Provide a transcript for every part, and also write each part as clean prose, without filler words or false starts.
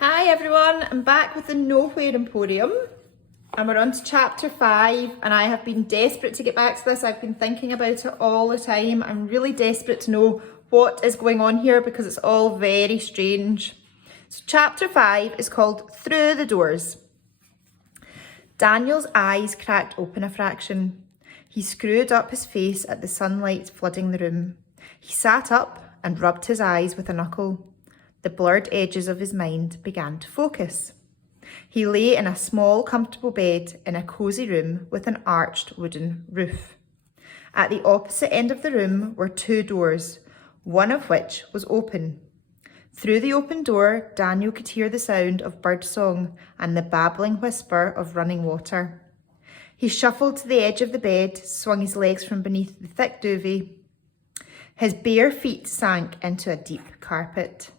Hi everyone, I'm back with the Nowhere Emporium and we're on to chapter 5 and I have been desperate to get back to this. I've been thinking about it all the time. I'm really desperate to know what is going on here because it's all very strange. So chapter 5 is called Through the Doors. Daniel's eyes cracked open a fraction. He screwed up his face at the sunlight flooding the room. He sat up and rubbed his eyes with a knuckle. The blurred edges of his mind began to focus. He lay in a small, comfortable bed in a cosy room with an arched wooden roof. At the opposite end of the room were 2 doors, one of which was open. Through the open door, Daniel could hear the sound of birdsong and the babbling whisper of running water. He shuffled to the edge of the bed, swung his legs from beneath the thick duvet. His bare feet sank into a deep carpet.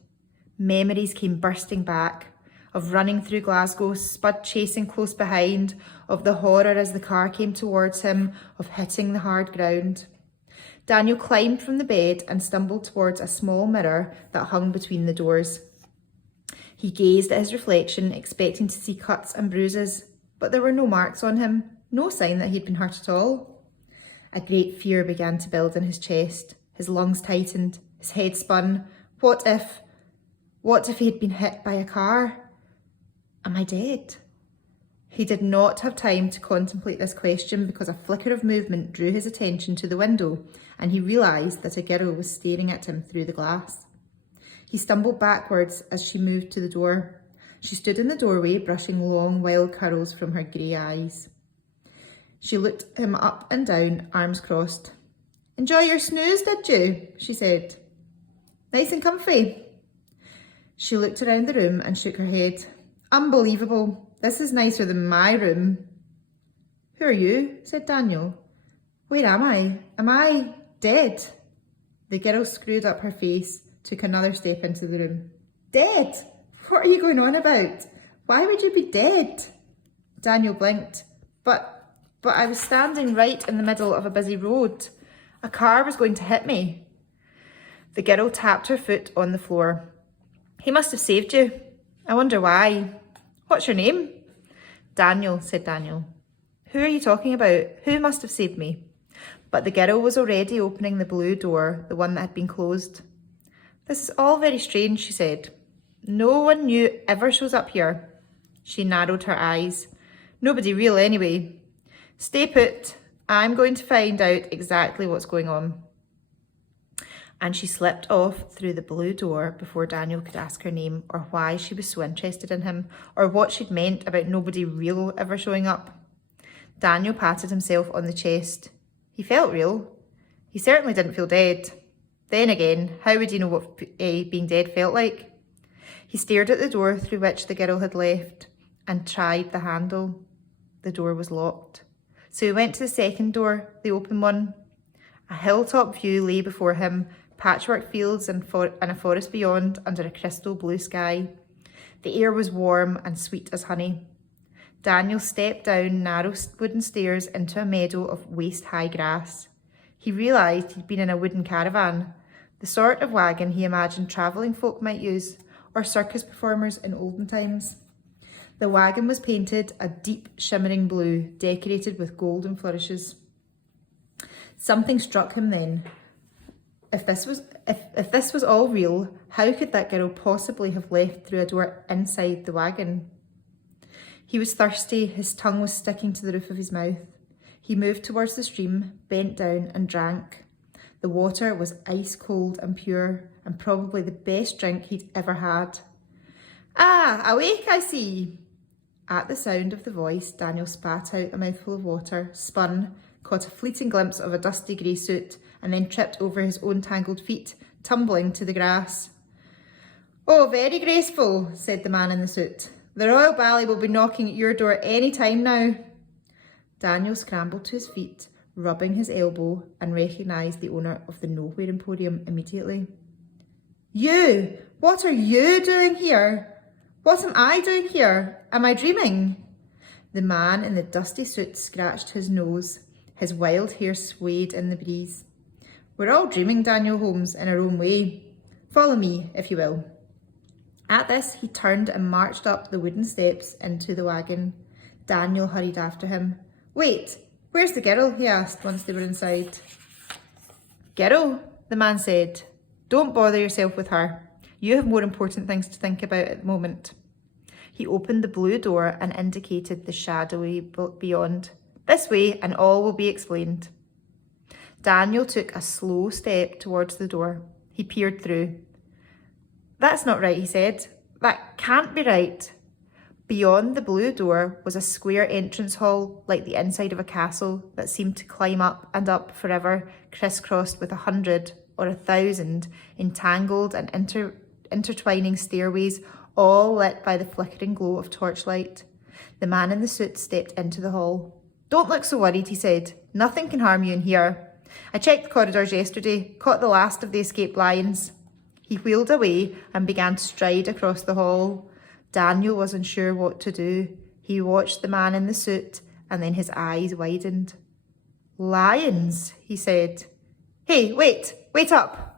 Memories came bursting back, of running through Glasgow, Spud chasing close behind, of the horror as the car came towards him, of hitting the hard ground. Daniel climbed from the bed and stumbled towards a small mirror that hung between the doors. He gazed at his reflection, expecting to see cuts and bruises, but there were no marks on him, no sign that he'd been hurt at all. A great fear began to build in his chest. His lungs tightened, his head spun. What if he had been hit by a car? Am I dead? He did not have time to contemplate this question because a flicker of movement drew his attention to the window and he realised that a girl was staring at him through the glass. He stumbled backwards as she moved to the door. She stood in the doorway, brushing long, wild curls from her grey eyes. She looked him up and down, arms crossed. "Enjoy your snooze, did you?" she said. "Nice and comfy?" She looked around the room and shook her head. "Unbelievable. This is nicer than my room." "Who are you?" said Daniel. "Where am I? Am I dead?" The girl screwed up her face, took another step into the room. "Dead? What are you going on about? Why would you be dead?" Daniel blinked. But I was standing right in the middle of a busy road. A car was going to hit me." The girl tapped her foot on the floor. "He must have saved you. I wonder why. What's your name?" "Daniel," said Daniel. "Who are you talking about? Who must have saved me?" But the girl was already opening the blue door, the one that had been closed. "This is all very strange," she said. "No one new ever shows up here." She narrowed her eyes. "Nobody real anyway. Stay put. I'm going to find out exactly what's going on." And she slipped off through the blue door before Daniel could ask her name or why she was so interested in him or what she'd meant about nobody real ever showing up. Daniel patted himself on the chest. He felt real. He certainly didn't feel dead. Then again, how would he know what being dead felt like? He stared at the door through which the girl had left and tried the handle. The door was locked. So he went to the second door, the open one. A hilltop view lay before him, patchwork fields and a forest beyond under a crystal blue sky. The air was warm and sweet as honey. Daniel stepped down narrow wooden stairs into a meadow of waist-high grass. He realised he'd been in a wooden caravan, the sort of wagon he imagined travelling folk might use, or circus performers in olden times. The wagon was painted a deep shimmering blue, decorated with golden flourishes. Something struck him then. If this was all real, how could that girl possibly have left through a door inside the wagon? He was thirsty, his tongue was sticking to the roof of his mouth. He moved towards the stream, bent down and drank. The water was ice cold and pure, and probably the best drink he'd ever had. "Ah, awake, I see." At the sound of the voice, Daniel spat out a mouthful of water, spun, caught a fleeting glimpse of a dusty grey suit, and then tripped over his own tangled feet, tumbling to the grass. "Oh, very graceful," said the man in the suit. "The Royal Ballet will be knocking at your door any time now." Daniel scrambled to his feet, rubbing his elbow, and recognised the owner of the Nowhere Emporium immediately. "You! What are you doing here? What am I doing here? Am I dreaming?" The man in the dusty suit scratched his nose. His wild hair swayed in the breeze. "We're all dreaming, Daniel Holmes, in our own way. Follow me, if you will." At this, he turned and marched up the wooden steps into the wagon. Daniel hurried after him. "Wait, where's the girl?" he asked once they were inside. "Girl?" the man said. "Don't bother yourself with her. You have more important things to think about at the moment." He opened the blue door and indicated the shadowy beyond. "This way, and all will be explained." Daniel took a slow step towards the door. He peered through. "That's not right," he said. "That can't be right." Beyond the blue door was a square entrance hall, like the inside of a castle, that seemed to climb up and up forever, crisscrossed with 100 or 1,000 entangled and intertwining stairways, all lit by the flickering glow of torchlight. The man in the suit stepped into the hall. "Don't look so worried," he said. "Nothing can harm you in here. I checked the corridors yesterday, caught the last of the escaped lions." He wheeled away and began to stride across the hall. Daniel was unsure what to do. He watched the man in the suit, and then his eyes widened. "Lions," he said. "Hey, wait up!"